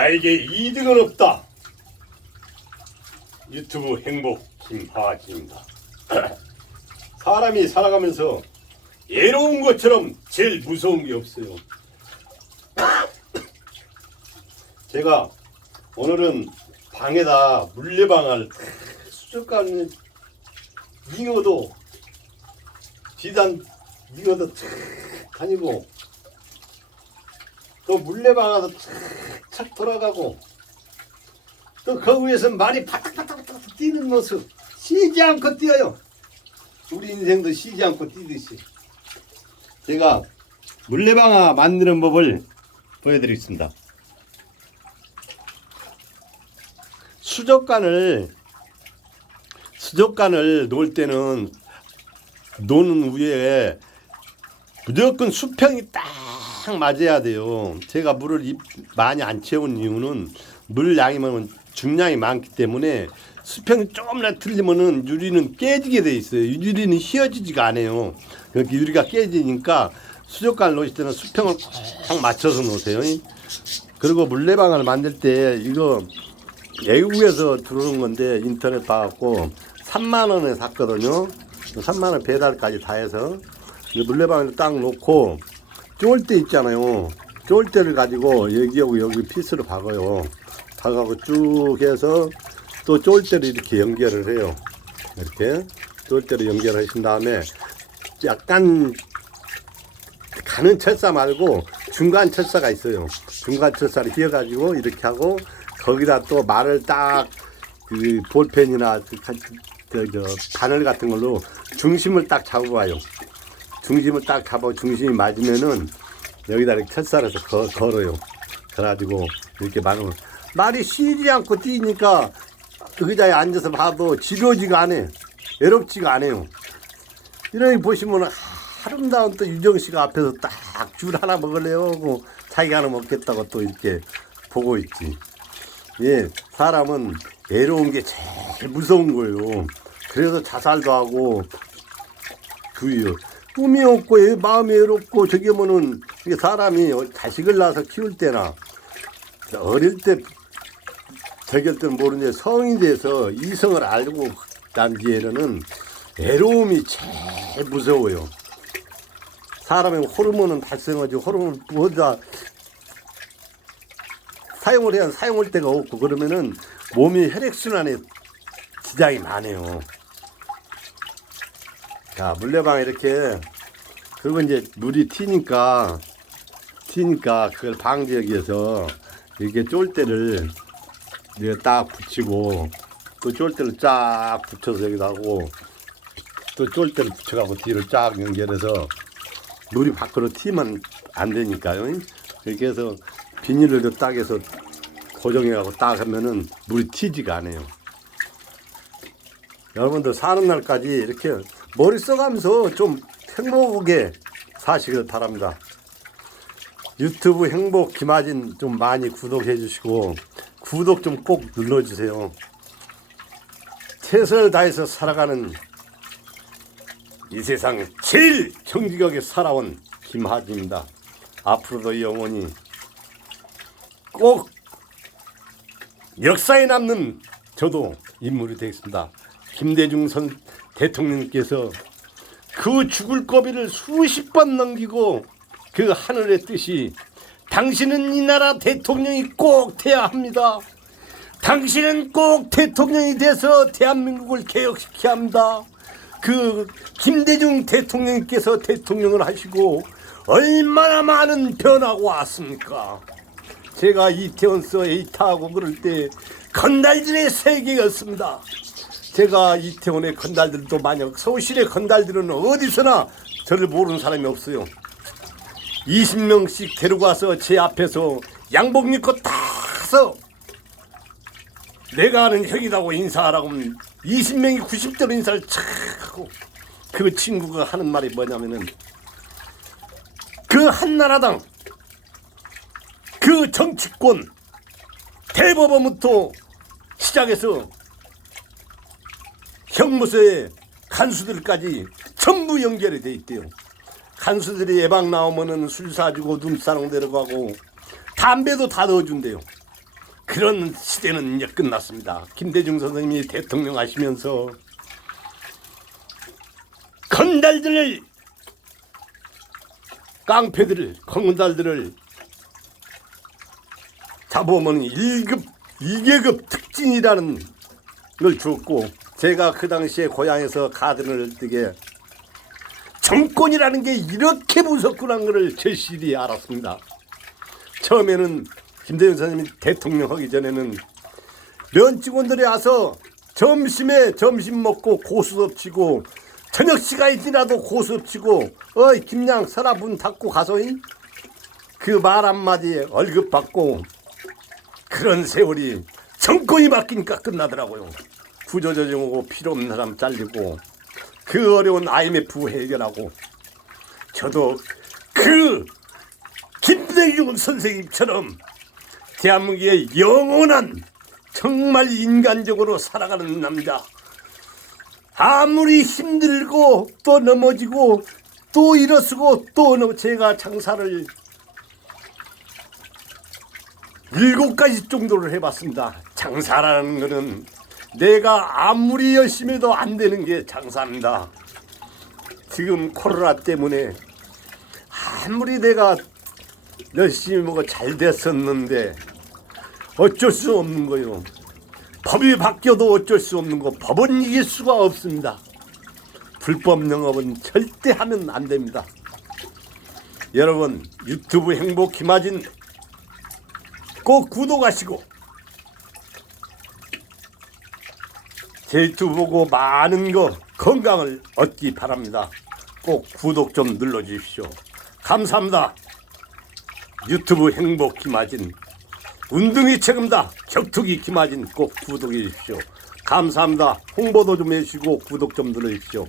나에게 이득은 없다. 유튜브 행복 김하진입니다. 사람이 살아가면서 예로운 것처럼 제일 무서운 게 없어요. 제가 오늘은 방에다 물레방아를 수족관 잉어도 지단 잉어도 탁 다니고 또 물레방아도 착착 돌아가고 또 그 위에서 말이 바닥바닥바닥 뛰는 모습 쉬지 않고 뛰어요. 우리 인생도 쉬지 않고 뛰듯이 제가 물레방아 만드는 법을 보여드리겠습니다. 수족관을 수족관을 놓을 때는 노는 위에 무조건 수평이 딱 맞아야 돼요. 제가 물을 입- 많이 안 채운 이유는 물 양이면 중량이 많기 때문에 수평이 조금이나 틀리면은 유리는 깨지게 돼 있어요. 유리는 휘어지지가 않아요. 그러니까 유리가 깨지니까 수족관을 놓으실 때는 수평을 딱 맞춰서 놓으세요. 그리고 물레방아를 만들 때 이거 외국에서 들어오는 건데 인터넷 봐갖고 3만 원에 샀거든요. 3만 원 배달까지 다 해서 이 물레방아를 딱 놓고 쫄때 있잖아요. 쫄 때를 가지고 여기하고 여기 피스를 박아요. 박아고 쭉 해서 또쫄 때를 이렇게 연결을 해요. 이렇게 쫄 때를 연결하신 다음에 약간 가는 철사 말고 중간 철사가 있어요. 중간 철사를 휘어가지고 이렇게 하고 거기다 또 말을 딱 그 볼펜이나 그, 가- 그, 저, 바늘 같은 걸로 중심을 딱 잡아봐요. 중심을 딱 잡아 중심이 맞으면은 여기다 이렇게 거, 걸어요. 그래가지고 이렇게 말을 말이 쉬지 않고 뛰니까 그 의자에 앉아서 봐도 지루지가 않아. 외롭지가 않아요. 이러니 보시면 아름다운 또 유정 씨가 앞에서 딱 줄 하나 먹을래요 하고 자기가 하나 먹겠다고 또 이렇게 보고 있지. 예, 사람은 외로운 게 제일 무서운 거예요. 그래서 자살도 하고 주의요. 꿈이 없고 애- 마음이 외롭고 저기 뭐는 사람이 자식을 낳아서 키울 때나 어릴 때 저길 때는 모르는데 성이 돼서 이성을 알고 난 뒤에는 외로움이 제일 무서워요. 사람의 호르몬은 발생하지 호르몬 보다 사용을 해야 사용할 데가 없고 그러면은 몸이 혈액순환에 지장이 많아요. 자 물레방 이렇게 그리고 이제 물이 튀니까 튀니까 그걸 방지하기 위해서 이렇게 쫄대를 이렇게 딱 붙이고 또 쫄대를 쫙 붙여서 여기다 하고 또 쫄대를 붙여가고 뒤로 쫙 연결해서 물이 밖으로 튀면 안 되니까요. 이렇게 해서 비닐을 딱 해서 고정해가고 딱 하면은 물이 튀지가 않아요. 여러분들 사는 날까지 이렇게 머리 써가면서 좀 행복하게 사시길 바랍니다. 유튜브 행복 김하진 좀 많이 구독해 주시고 구독 좀 꼭 눌러주세요. 최선을 다해서 살아가는 이 세상 제일 정직하게 살아온 김하진입니다. 앞으로도 영원히 꼭 역사에 남는 저도 인물이 되겠습니다. 김대중 선 대통령께서 그 죽을 고비를 수십 번 넘기고 그 하늘의 뜻이 당신은 이 나라 대통령이 꼭 돼야 합니다. 당신은 꼭 대통령이 돼서 대한민국을 개혁시켜야 합니다. 그 김대중 대통령께서 대통령을 하시고 얼마나 많은 변화가 왔습니까? 제가 이태원서 에이타하고 그럴 때 건달들의 세계였습니다. 제가 이태원의 건달들도 만약 서울시의 건달들은 어디서나 저를 모르는 사람이 없어요. 20명씩 데리고 와서 제 앞에서 양복 입고 딱서 내가 아는 형이라고 인사하라고 하면 20명이 90대로 인사를 착 하고 그 친구가 하는 말이 뭐냐면은 그 한나라당 그 정치권 대법원부터 시작해서 형무소의 간수들까지 전부 연결이 돼 있대요. 간수들이 예방 나오면은 술 사주고 눈사롱 데려가고 담배도 다 넣어준대요. 그런 시대는 이제 끝났습니다. 김대중 선생님이 대통령 하시면서 건달들을 깡패들을 건달들을 잡아오면 1급 2계급 특진이라는 걸 주었고 제가 그 당시에 고향에서 가든을 뜨게 정권이라는 게 이렇게 무섭구나는 것을 절실히 알았습니다. 처음에는 김대중 선생님이 대통령 하기 전에는 면 직원들이 와서 점심에 점심 먹고 고수업 치고 저녁 시간이 지나도 고수업 치고 어이 김양 서랍 문 닫고 가서잉 그말 한마디에 월급 받고 그런 세월이 정권이 바뀌니까 끝나더라고요. 구조조정 오고 필요 없는 사람 잘리고 그 어려운 IMF 해결하고 저도 그 김대중 선생님처럼 대한민국의 영원한 정말 인간적으로 살아가는 남자 아무리 힘들고 또 넘어지고 또 일어서고 또 넘- 제가 장사를 일곱 가지 정도를 해봤습니다. 장사라는 거는 내가 아무리 열심히 해도 안 되는 게 장사입니다. 지금 코로나 때문에 아무리 내가 열심히 뭐가 잘 됐었는데 어쩔 수 없는 거요. 법이 바뀌어도 어쩔 수 없는 거. 법은 이길 수가 없습니다. 불법 영업은 절대 하면 안 됩니다. 여러분 유튜브 행복 김하진 꼭 구독하시고 제 유튜브 보고 많은 거 건강을 얻기 바랍니다. 꼭 구독 좀 눌러주십시오. 감사합니다. 유튜브 행복 김하진 운동이 책임다 격투기 김하진 꼭 구독해 주십시오. 감사합니다. 홍보도 좀 해주시고 구독 좀 눌러주십시오.